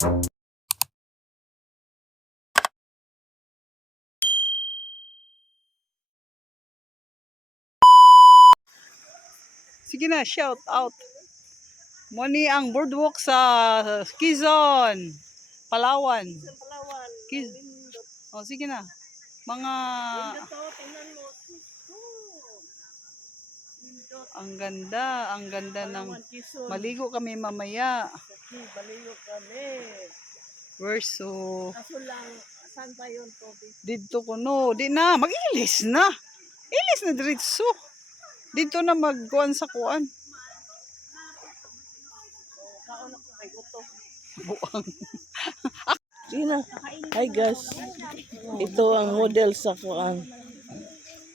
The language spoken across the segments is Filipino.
Sige na, shout out. Muni ang boardwalk sa Quezon, Palawan. Oh, sige na. Mga ang ganda ng maligo kami mamaya. Maligo kami. Verso. Kaso lang, saan pa yun, Toby? Dito ko no, di na, mag-ilis na. Ilis na diretso. Dito na magkuan sa kuan. Kaon ako kay Guto. Buang. Sige na. Hi guys. Ito ang model sa kuan.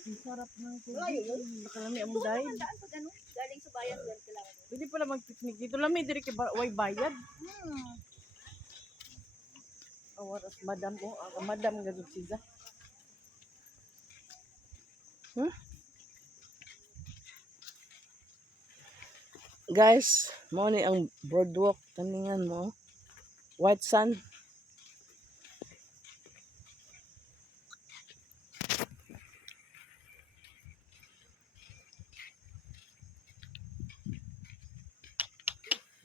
Ang sarap ng tubig. Nakalami ang dahil. Galing sa bayan, well, kailangan. Pwede pala mag-picnic dito. Lami, diri kay way bayad. Awaras, madam ko. Madam gadot siya. Huh? Guys, mo ni ang boardwalk. Taningan mo. White sand.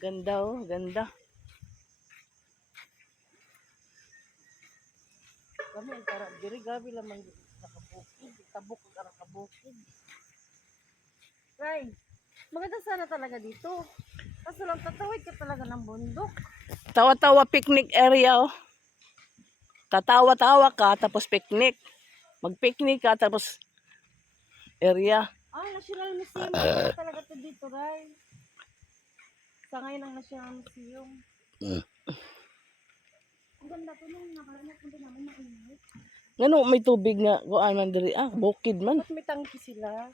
Ganda oh, ganda. Kami ang tara, diri gabi lamang nakabukid, tabok ang nakabukid. Right. Maganda sana talaga dito. Kaso lang tatawid ka talaga ng bundok. Tawa-tawa picnic area oh. Tatawa-tawa ka tapos picnic. Mag-picnic ka tapos area. Ah, National Museum talaga to dito, right? Sa ngayon ang National Museum. Ang ganda to nung nakaraan punta namin mainit. Ngano may tubig nga kuan man diri bukid man. May tangki sila.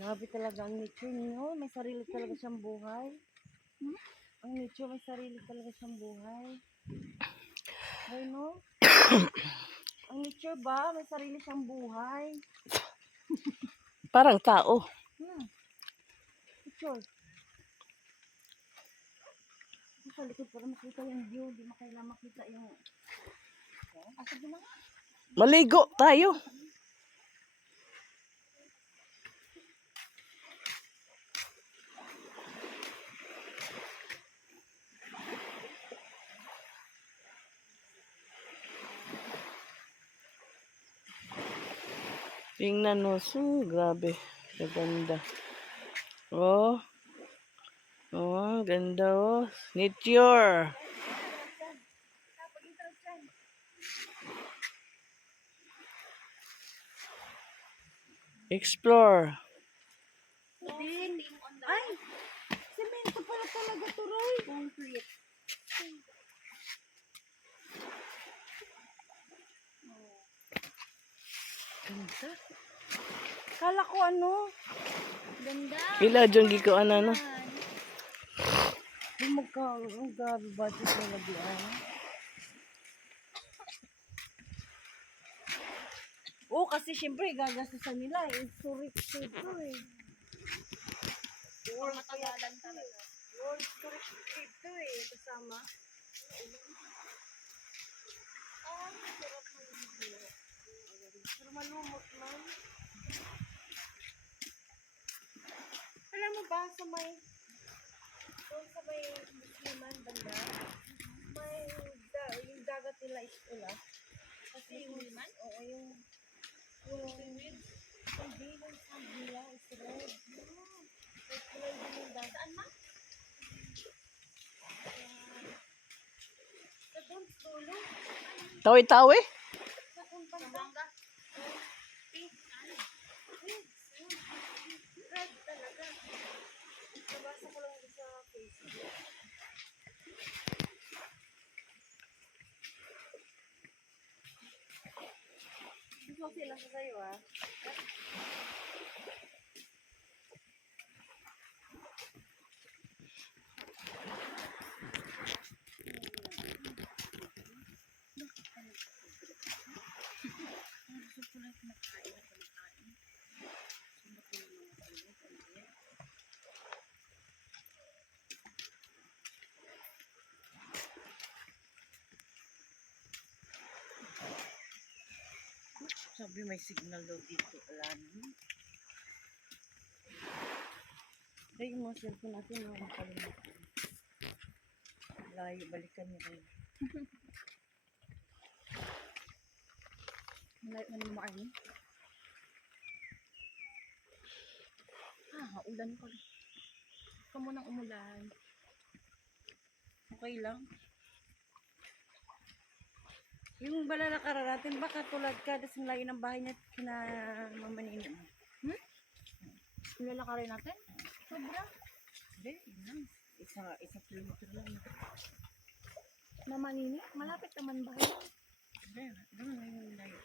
Grabe talaga ang nature niyo. May sarili talaga siyang buhay. Ang nature may sarili talaga siyang buhay. Ay no? Ang nature ba? May sarili siyang buhay. Parang tao. Nature. Sa likod para makita yung view. Di makailangan makita yung... Maligo tayo. Tingnan mo, grabe. Ganda. Oh. Oh, ganda oh. Nature. Explore. Ay! Semento pala talaga to, Roy. Concrete. Ganda. Kala ko ano. Ganda. Pila dyan giko ano. Di ang gabi budget na lagian. Oh, kasi syempre gagastusan nila. Historic ito eh. Or matagalan talaga. World Historic ito eh. Kasama. Sarap ng video. Pero malumot man. Alam mo ba sa may doon sa may Musliman banda, may yung dagat nila is pula. Kasi yung Musliman? Oo, yung hindi yung sand nila is red. May kulay din yung dagat. Saan ma? Sa doon, dulo. Tawi-tawi? Sa Pampanga. Pink. Red talaga. Nabasa ko lang sa Facebook. Gusto sila sa sayo ah. Gusto ko lang Sabi may signal daw dito. Alam. Ay, yung mga cellphone natin, makakalimutan. Layo, balikan niyo kayo. Malayo na naman makain. Ulan ko. Ikaw munang umulan. Okay lang. Yung balalakaran natin, baka tulad ka, tas ang layo ng bahay niya, kinamamaninin mo. Nilalakarin natin? Sobra. Hindi, yun lang. Isang kilometer lang. Namanini? Malapit naman bahay. Hindi, doon na yung layo.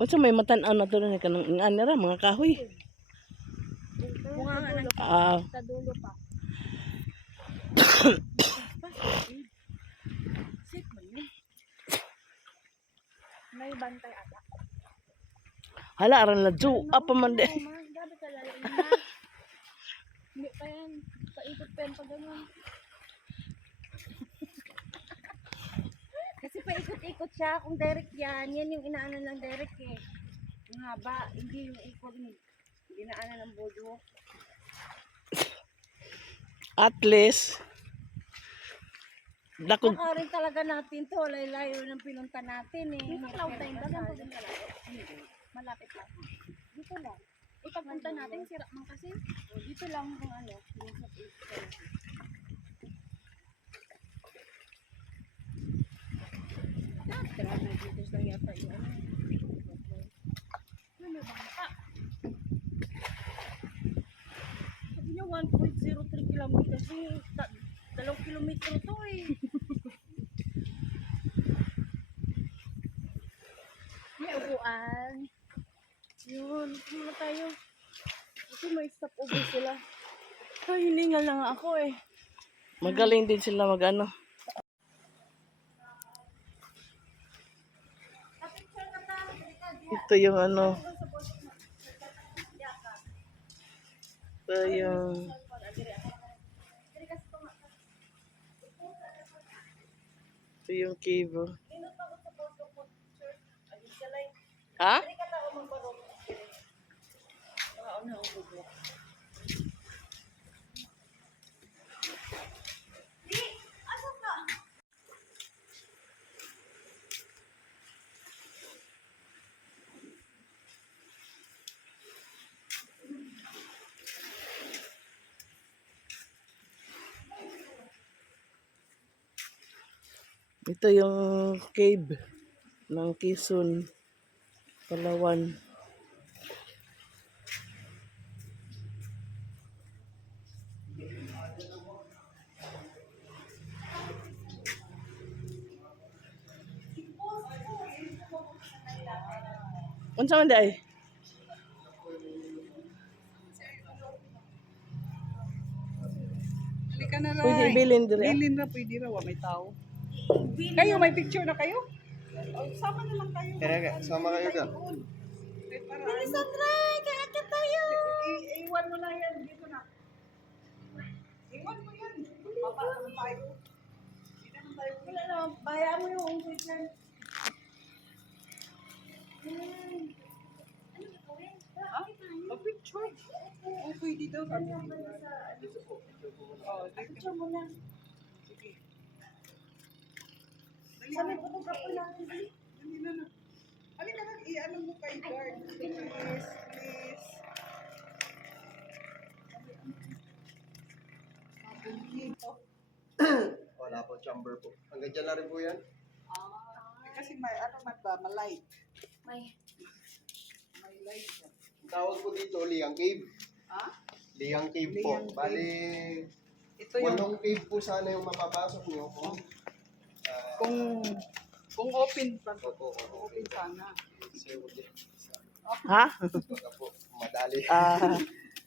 Unsa may matan-aw na tulo ni kanang inganira mga kahoy. Bunga nga ng Ah, sa dulo pa. Safe man yun. May bantay ata. hala aran la ju apa man de. Oo, ma. Grabe ka lalo na. Hindi pa yan. Paikot pa yan pa ganun. Kasi paikot-ikot siya. Kung direct yan, yan yung inaanan lang direct eh. Yung haba, hindi yung ikot ni inaanan ng bodo. At least dako Baka rin talaga natin to. Layo ng pinunta natin eh. Dito cloud time ba? Saan po din kalaro? Malapit lang. Dito lang. Ipagpunta natin, sira man kasi. Dito lang kung ano. Yung sa Grabe, dito lang yata yun. Ano ba? Sabi niya 1.03 kilometers eh. 2 kilometro to eh. May upuan. Yun, muna tayo. Kasi may stopover sila. Ay, hiningal na nga ako eh. magaling din sila magano. Ito yung ano. Ito yung ito yung cave. Ha? Ito yung cave ng Quezon, Palawan. Unsa man day? Halika na ra. Pwede ibilin diri. Bilin ra, pwede ra. Wa may tao. Kayo, may picture na kayo? O, sama na lang kayo. Sama kayo ka. Bilisan, Ray! Kaya ka tayo! Iwan mo na yan. Dito na. Iwan mo yan. Papaano tayo? Hindi naman tayo. Wala na, bahaya mo yung ungkit yan. Ha? Mag-picture. O, pwede daw. Sabi nila. Oh, Picture mo na. sige. Sabi ko itong kapo natin. Dali na na. Halika na, i-ano mo kay guard. Please, please. Wala po, chamber po. Hanggang dyan na rin po yan. Kasi may ano man ba, malight. May May light siya. Ang tawag po dito, Liang Cave. Ha? Liang Cave po. Liang Cave. Bali, Ito yung, walong cave po sana yung mapapasok nyo. kung open pa, Opo, open sana. Sir, okay. Ha? Baka po, madali.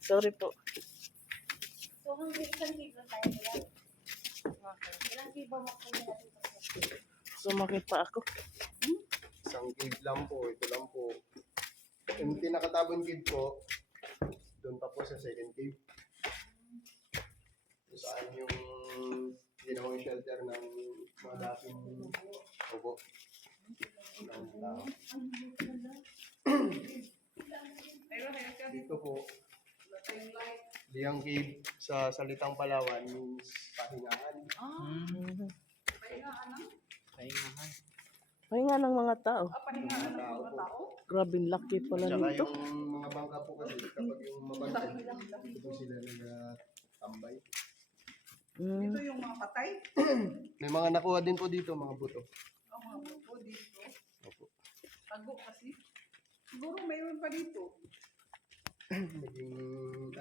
Sorry po. So, Kung hanggang isang cave lang tayo nila. Ilang cave ba makuha natin? Sumakit pa ako. Isang cave lang po, ito lang po. Yung pinakatabon cave po, doon pa po sa second cave. Kung saan yung ginawang shelter ng mga dating opo. Ng tao. Dito po, Liang Cave sa salitang Palawan means pahingahan. Pahinga ng mga tao. Ng mga tao po. Grabe laki pala Tsaka nito. yung mga bangka po kasi kapag yung mabangka, dito po sila nag-tambay. Dito yung mga patay. May mga nakuha din po dito, mga buto. Ang mga buko dito. Opo. Tago kasi. Siguro mayroon pa dito. Naging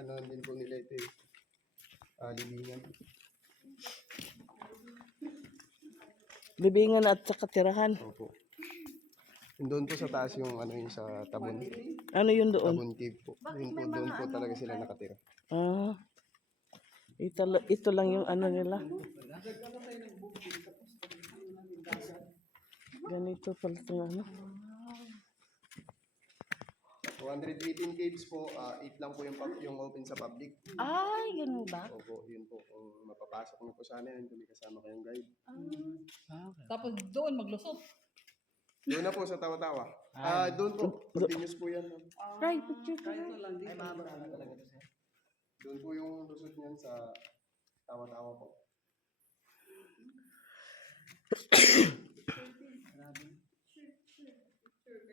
ano din po nila ito eh. Libingan. Libingan at saka tirahan. Opo. Yung doon po sa taas yung ano yung sa Tabon. Ano yun doon? Tabon Cave po. Yun po doon po talaga sila nakatira. Ah. Ito lang yung ano nila. Ganito pala itong ano. 218 caves po, 8 lang po yung open sa public. Ay, ganun ba? Opo, yun po. Kung mapapasok na po sana yun, kung may kasama kayong guide. Tapos doon maglusot. Doon na po sa Tawa-Tawa. Doon po. Continuous po yan. Right, picture ko. Ito lang dito. Doon po yung lusot niyan sa Tawa-Tawa po.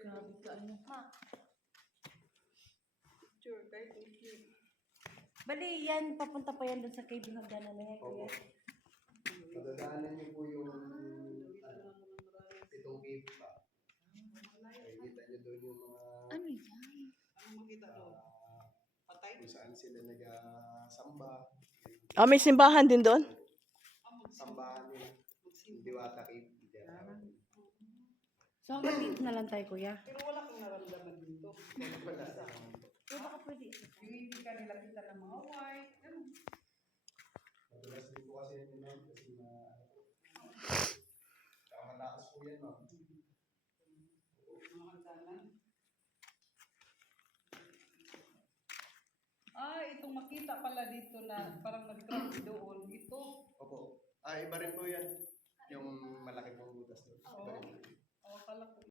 Grabe ka ano. Picture kahit picture. Bali, yan, papunta pa yan dun sa cave ng hagdanan na yan. Opo. Madadaanan niyo po yung itong cave pa. Nakikita niyo doon yung mga Ano yan? Ano makita doon? Patay? kung saan sila nag-samba. May simbahan din doon? Sambahan nila. Yung Diwata Cave. So, hanggang dito na lang tayo, kuya. Pero wala kang naramdaman dito. Pero baka pwede isa. Yung hindi ka nilapitan ng mga white. Ano? Madalas din po kasi yun ma'am kasi na saka mataas po yan ma'am. Mga hagdanan. Itong makita pala dito na parang nag-crack doon. Ito. Opo. Iba rin po yan. Yung malaki pong butas doon. Iba rin po. Akala ko